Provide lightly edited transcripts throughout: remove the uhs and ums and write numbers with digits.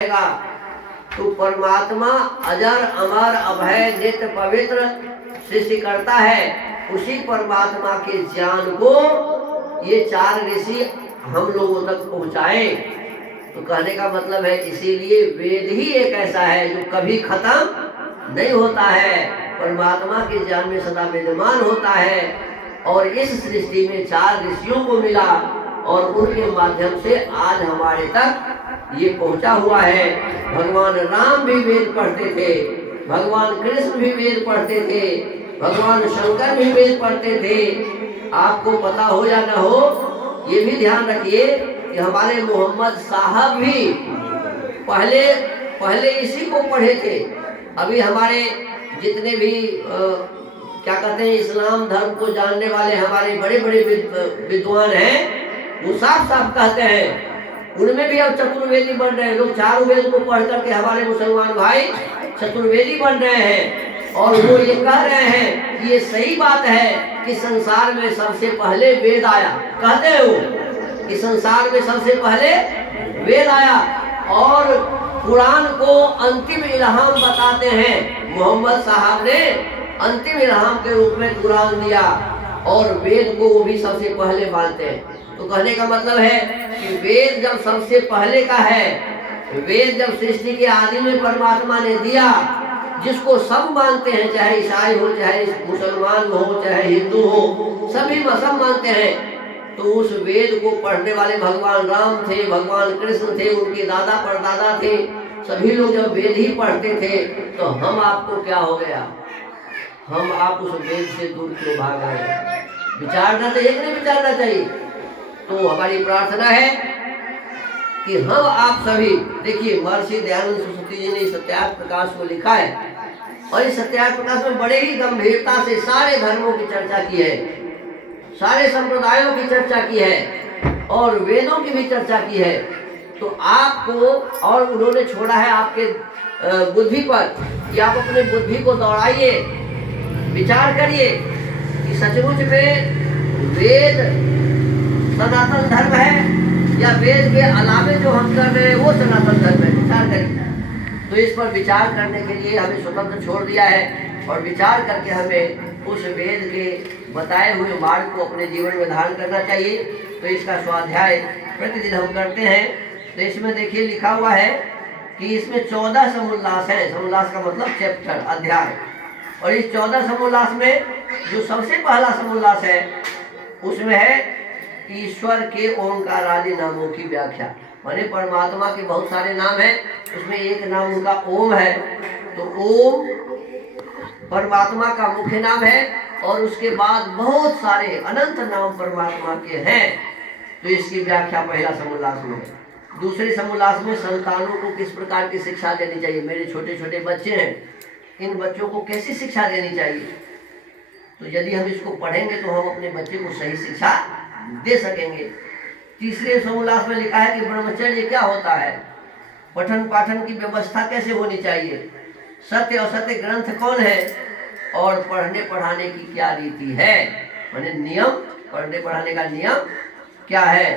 रहेगा। तो परमात्मा अजर अमर अभय नित्य पवित्र सृष्टि करता है। उसी परमात्मा के ज्ञान को ये चार ऋषि हम लोगों तक पहुंचाए। तो कहने का मतलब है इसीलिए वेद ही एक ऐसा है जो कभी खत्म नहीं होता है, परमात्मा के ज्ञान में सदा विद्यमान होता है। और इस सृष्टि में चार ऋषियों को मिला और उनके माध्यम से आज हमारे तक ये पहुंचा हुआ है। भगवान राम भी वेद पढ़ते थे, भगवान कृष्ण भी वेद पढ़ते थे, भगवान शंकर भी वेद पढ़ते थे। आपको पता हो या ना हो, ये भी ध्यान रखिए कि हमारे मोहम्मद साहब भी पहले इसी को पढ़े थे। अभी हमारे जितने भी क्या कहते हैं इस्लाम धर्म को जानने वाले हमारे बड़े बड़े विद्वान हैं, वो साफ साफ कहते हैं उनमें भी अब चतुर्वेदी बन रहे हैं। लोग चारों वेद को पढ़ करके हमारे मुसलमान भाई चतुर्वेदी बन रहे हैं। और वो ये कह रहे हैं कि ये सही बात है कि संसार में सबसे पहले वेद आया। कहते हैं वो कि संसार में सबसे पहले वेद आया और कुरान को अंतिम इल्हाम बताते हैं। मोहम्मद साहब ने अंतिम इल्हाम के रूप में कुरान दिया और वेद को वो भी सबसे पहले मानते हैं। तो कहने का मतलब है कि वेद जब सबसे पहले का है, वेद जब सृष्टि के आदि में परमात्मा ने दिया, जिसको सब मानते हैं, चाहे ईसाई हो, चाहे मुसलमान हो, चाहे हिंदू हो, सभी मजहब मानते हैं। तो उस वेद को पढ़ने वाले भगवान राम थे, भगवान कृष्ण थे, उनके दादा परदादा थे, सभी लोग जब वेद ही पढ़ते थे तो हम आपको क्या हो गया, हम आप उस वेद से दूर क्यों भाग गए? विचारना चाहिए कि नहीं विचारना चाहिए? तो हमारी प्रार्थना है कि हम आप सभी देखिए, महर्षि दयानंद सरस्वती जी ने सत्यार्थ प्रकाश को लिखा है और इस सत्यार्थ प्रकाश में बड़े ही गंभीरता से सारे धर्मों की चर्चा की है, सारे संप्रदायों की चर्चा की है और वेदों की भी चर्चा की है। तो आपको और उन्होंने छोड़ा है आपके बुद्धि पर कि आप अपने बुद्धि को दौड़ाइए, विचार करिए कि सचमुच में वेद सनातन धर्म है या वेद के अलावे जो हम कर रहे हैं वो सनातन धर्म है। विचार करिए। तो इस पर विचार करने के लिए हमें स्वतंत्र छोड़ दिया है और विचार करके हमें उस वेद के बताए हुए मार्ग को अपने जीवन में धारण करना चाहिए। तो इसका स्वाध्याय प्रतिदिन हम करते हैं। तो इसमें देखिए लिखा हुआ है कि इसमें 14 समोल्लास है। समोल्लास का मतलब चैप्टर, अध्याय। और इस 14 समोल्लास में जो सबसे पहला समोल्लास है उसमें है ईश्वर के ओंकार आदि नामों की व्याख्या। माने परमात्मा के बहुत सारे नाम हैं, उसमें एक नाम उनका ओम है। तो ओम परमात्मा का मुख्य नाम है और उसके बाद बहुत सारे अनंत नाम परमात्मा के हैं। तो इसकी व्याख्या पहला समोल्लास में है। दूसरे समोल्लास में संतानों को किस प्रकार की शिक्षा देनी चाहिए। मेरे छोटे छोटे बच्चे हैं, इन बच्चों को कैसी शिक्षा देनी चाहिए। तो यदि हम इसको पढ़ेंगे तो हम अपने बच्चे को सही शिक्षा दे सकेंगे। तीसरे समोल्लास में लिखा है कि ब्रह्मचर्य क्या होता है, पठन पाठन की व्यवस्था कैसे होनी चाहिए, सत्य असत्य ग्रंथ कौन है और पढ़ने पढ़ाने की क्या रीति है, माने नियम, पढ़ने पढ़ाने का नियम क्या है।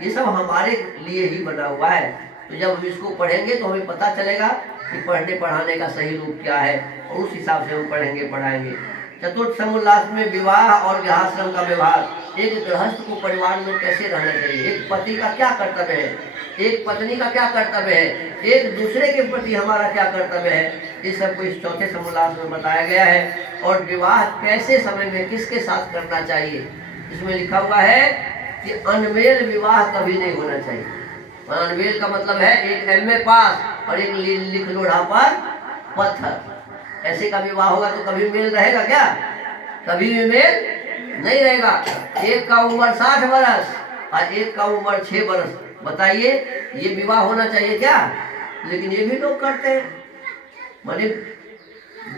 ये सब हमारे लिए ही बना हुआ है। तो जब हम इसको पढ़ेंगे तो हमें पता चलेगा कि पढ़ने पढ़ाने का सही रूप क्या है और उस हिसाब से हम पढ़ेंगे पढ़ाएंगे। चतुर्थ समोल्लास में विवाह और विवाहाश्रम का व्यवहार, एक गृहस्थ को परिवार में कैसे रहना चाहिए, एक पति का क्या कर्तव्य है, एक पत्नी का क्या कर्तव्य है, एक दूसरे के प्रति हमारा क्या कर्तव्य है, इस सबको इस चौथे समोल्लास में बताया गया है। और विवाह कैसे समय में किसके साथ करना चाहिए, इसमें लिखा हुआ है कि अनमेल विवाह कभी नहीं होना चाहिए। अनमेल का मतलब है एक एमए पास और एक लिख लोढ़ा पर पत्थर, ऐसे का विवाह होगा तो कभी मेल रहेगा क्या? कभी भी मेल नहीं रहेगा। एक का उम्र 60 वर्ष और एक का उम्र 6 वर्ष, बताइए ये विवाह होना चाहिए क्या? लेकिन ये भी लोग करते हैं। माने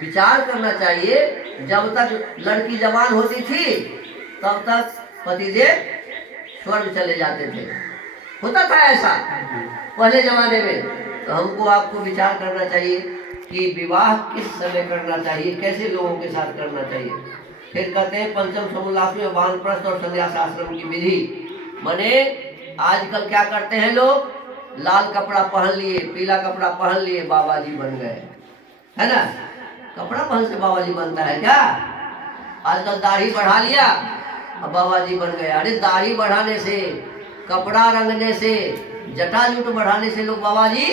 विचार करना चाहिए, जब तक लड़की जवान होती थी तब तक पतिदेव स्वर्ग चले जाते थे, होता था ऐसा पहले जमाने में। तो हमको आपको विचार करना चाहिए कि विवाह किस समय करना चाहिए, कैसे लोगों के साथ करना चाहिए। फिर कहते हैं पंचम समोल्लास में वानप्रस्थ और संन्यास आश्रम की विधि। माने आजकल क्या करते हैं लोग लाल कपड़ा पहन लिए, पीला कपड़ा पहन लिए, बाबा जी बन गए, है ना। कपड़ा पहन से बाबा जी बनता है क्या? आजकल दाढ़ी बढ़ा लिया अब बाबा जी बन गए। अरे दाढ़ी बढ़ाने से, कपड़ा रंगने से, जटाजूट बढ़ाने से लोग बाबा जी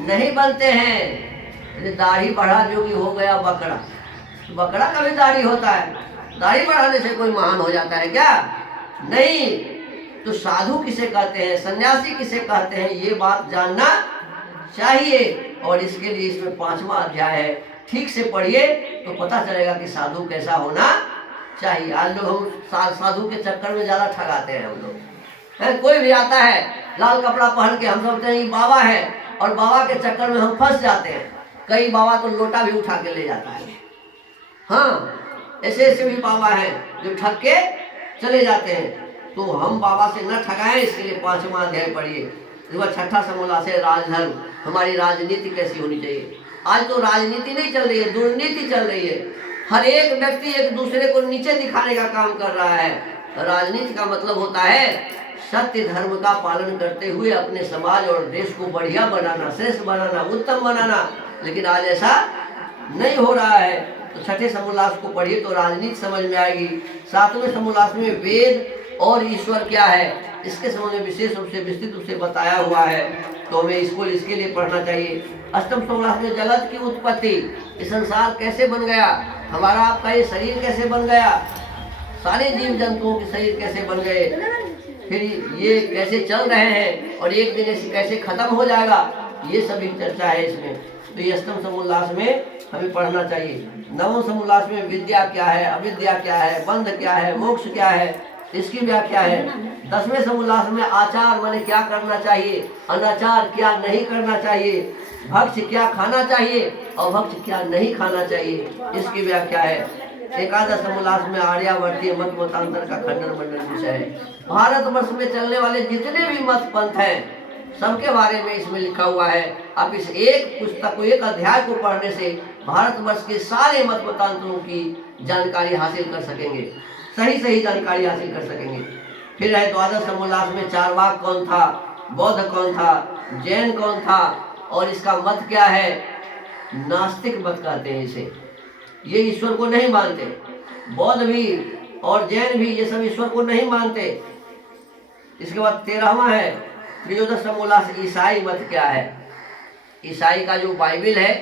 नहीं बनते हैं। दाढ़ी बढ़ा जोगी हो गया बकरा, बकरा का भी दाढ़ी होता है। दाढ़ी बढ़ाने से कोई महान हो जाता है क्या? नहीं। तो साधु किसे कहते हैं, सन्यासी किसे कहते हैं, ये बात जानना चाहिए। और इसके लिए इसमें 5वां अध्याय है, ठीक से पढ़िए तो पता चलेगा कि साधु कैसा होना चाहिए। आज लोग हम साधु के चक्कर में ज्यादा ठगाते हैं। हम लोग है, कोई भी आता है लाल कपड़ा पहन के, हम समझते हैं ये बाबा है, और बाबा के चक्कर में हम फंस जाते हैं। कई बाबा तो लोटा भी उठा के ले जाता है। हाँ, ऐसे ऐसे भी बाबा हैं जो ठग के चले जाते हैं। तो हम बाबा से न ठगाएं, इसके लिए 5वां अध्याय पढ़िए। 6ठा समूला से राजधर्म, हमारी राजनीति कैसी होनी चाहिए। आज तो राजनीति नहीं चल रही है, दुर्नीति चल रही है। हर एक व्यक्ति एक दूसरे को नीचे दिखाने का काम कर रहा है। राजनीति का मतलब होता है सत्य धर्म का पालन करते हुए अपने समाज और देश को बढ़िया बनाना, श्रेष्ठ बनाना, उत्तम बनाना। लेकिन आज ऐसा नहीं हो रहा है। तो 6ठे समोल्लास को पढ़िए तो राजनीति समझ में आएगी। 7वें समोल्लास में वेद और ईश्वर क्या है, इसके संबंध में विशेष रूप से विस्तृत रूप से बताया हुआ है। तो हमें इसको इसके लिए पढ़ना चाहिए। 8वें समोल्लास में जगत की उत्पत्ति, ये संसार कैसे बन गया, हमारा आपका ये शरीर कैसे बन गया, सारे जीव जंतुओं के शरीर कैसे बन गए, फिर ये कैसे चल रहे हैं और एक दिन ऐसे कैसे खत्म हो जाएगा, ये सभी चर्चा है इसमें। तो ये 8वें समोल्लास में हमें पढ़ना चाहिए। 9वें समोल्लास में विद्या क्या है, अविद्या क्या है, बंध क्या है, मोक्ष क्या है, इसकी व्याख्या है। 10वें समोल्लास में आचार माने क्या करना चाहिए, अनाचार क्या नहीं करना चाहिए, भक्ष्य क्या खाना चाहिए और भक्ष्य क्या नहीं खाना चाहिए, इसकी व्याख्या है। 11 समोल्लास में आर्यावर्तीय मत मतांतर का खंडन मंडन विषय है। भारतवर्ष में चलने वाले जितने भी मत पंथ हैं सबके बारे में इसमें लिखा हुआ है। आप इस एक पुस्तक को, एक अध्याय को पढ़ने से भारतवर्ष के सारे मत मतांतरों की जानकारी हासिल कर सकेंगे, सही जानकारी हासिल कर सकेंगे। फिर है 12 समोल्लास में चारवाक कौन था, बौद्ध कौन था, जैन कौन था और इसका मत क्या है। नास्तिक मत कहते हैं इसे, ये ईश्वर को नहीं मानते। बौद्ध भी और जैन भी ये सब ईश्वर को नहीं मानते। इसके बाद 13वां है त्रयोदश समोल्लास, ईसाई मत क्या है। ईसाई का जो बाइबिल है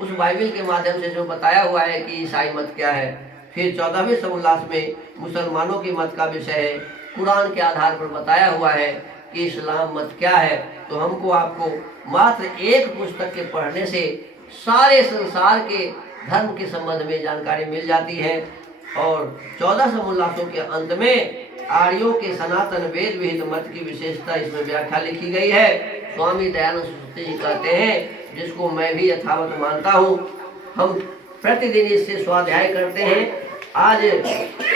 उस बाइबिल के माध्यम से जो बताया हुआ है कि ईसाई मत क्या है। फिर 14वें समोल्लास में मुसलमानों के मत का विषय है, कुरान के आधार पर बताया हुआ है कि इस्लाम मत क्या है। तो हमको आपको मात्र एक पुस्तक के पढ़ने से सारे संसार के धर्म के संबंध में जानकारी मिल जाती है। और 14 समोल्लासों के अंत में आर्यों के सनातन वेद विहित मत की विशेषता इसमें व्याख्या लिखी गई है। स्वामी दयानंद सरस्वती जी कहते हैं, जिसको मैं भी यथावत मानता हूँ। हम प्रतिदिन इससे स्वाध्याय करते हैं। आज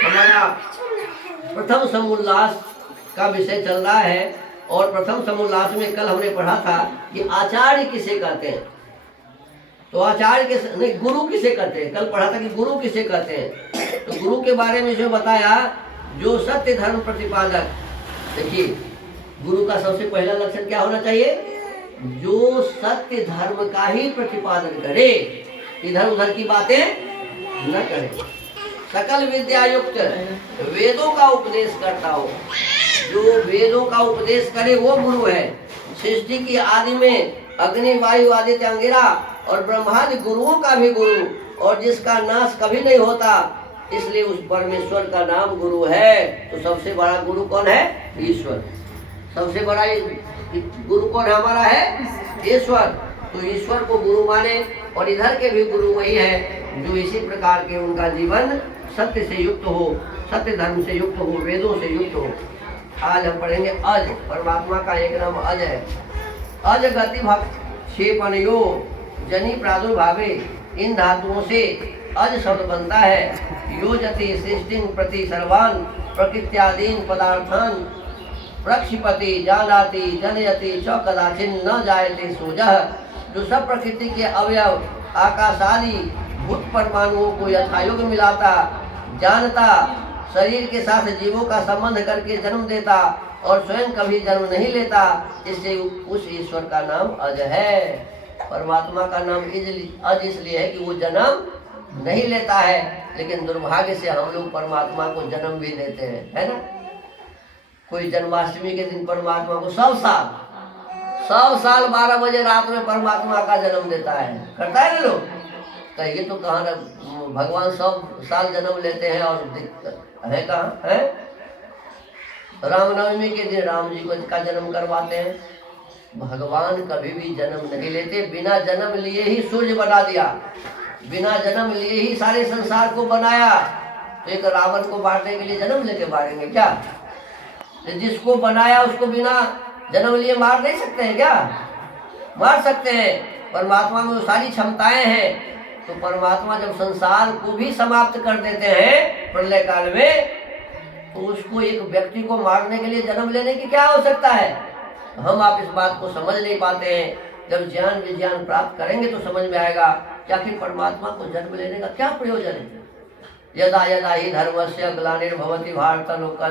हमारा प्रथम समोल्लास का विषय चल रहा है और प्रथम समोल्लास में कल हमने पढ़ा था कि आचार्य किसे कहते हैं। तो आचार्य के नहीं, गुरु किसे कहते हैं। कल पढ़ा था कि गुरु किसे कहते हैं। तो गुरु के बारे में जो बताया, जो सत्य धर्म प्रतिपादक। देखिए, गुरु का सबसे पहला लक्षण क्या होना चाहिए, जो सत्य धर्म का ही प्रतिपादन करे, इधर उधर की बातें न करे, सकल विद्या युक्त, वेदों का उपदेश करता हो। जो वेदों का उपदेश करे वो गुरु है। सृष्टि की आदि में अग्नि वायु आदित्य अंगिरा और ब्रह्मादि गुरुओं का भी गुरु, और जिसका नाश कभी नहीं होता, इसलिए उस परमेश्वर का नाम गुरु है। तो सबसे बड़ा गुरु कौन है, ईश्वर। सबसे बड़ा गुरु कौन हमारा है, ईश्वर। तो ईश्वर को गुरु माने, और इधर के भी गुरु वही है जो इसी प्रकार के उनका जीवन सत्य से युक्त हो, सत्य धर्म से युक्त हो, वेदों से युक्त हो। आज हम पढ़ेंगे अज। परमात्मा का एक नाम अज है। अज गति भक्त क्षेपणयो जनी प्रादुर्भावे, इन धातुओं से अज शब्द बनता है। योजति सृष्टि प्रति सर्वान प्रकृत्यादीन पदार्थान प्रक्षिपति जानाति जनयति च कदाचिन न जायते सोजः। जो सब प्रकृति के अवयव आकाशादि भूत परमाणुओं को यथायोग मिलाता, जानता, शरीर के साथ जीवों का संबंध करके जन्म देता और स्वयं कभी जन्म नहीं लेता, इससे उस ईश्वर का नाम अज है। परमात्मा का नाम अज इसलिए है कि वो जन्म नहीं लेता है, लेकिन दुर्भाग्य से हम लोग परमात्मा को जन्म भी देते हैं, है ना। कोई जन्माष्टमी के दिन परमात्मा को सब साल 12 बजे रात में परमात्मा का जन्म देता है, करता है ना लोग। कहिए तो कहाँ भगवान सब साल जन्म लेते हैं और है कहाँ है। रामनवमी के दिन राम जी को का जन्म करवाते हैं। भगवान कभी भी जन्म नहीं लेते, बिना जन्म लिए ही सूर्य बना दिया, बिना जन्म लिए ही सारे संसार को बनाया। तो एक रावण को मारने के लिए जन्म लेके मारेंगे क्या? जिसको बनाया उसको बिना जन्म लिए मार नहीं सकते हैं क्या? मार सकते हैं। परमात्मा में वो सारी क्षमताएं हैं। तो परमात्मा जब संसार को भी समाप्त कर देते हैं प्रलय काल में, तो उसको एक व्यक्ति को मारने के लिए जन्म लेने की क्या आवश्यकता है? हम आप इस बात को समझ नहीं पाते हैं। जब ज्ञान विज्ञान प्राप्त करेंगे तो समझ में आएगा कि आखिर परमात्मा को जन्म लेने का क्या प्रयोजन है। यदा यदा ही धर्मस्य ग्लानिर्भवति भारत लोक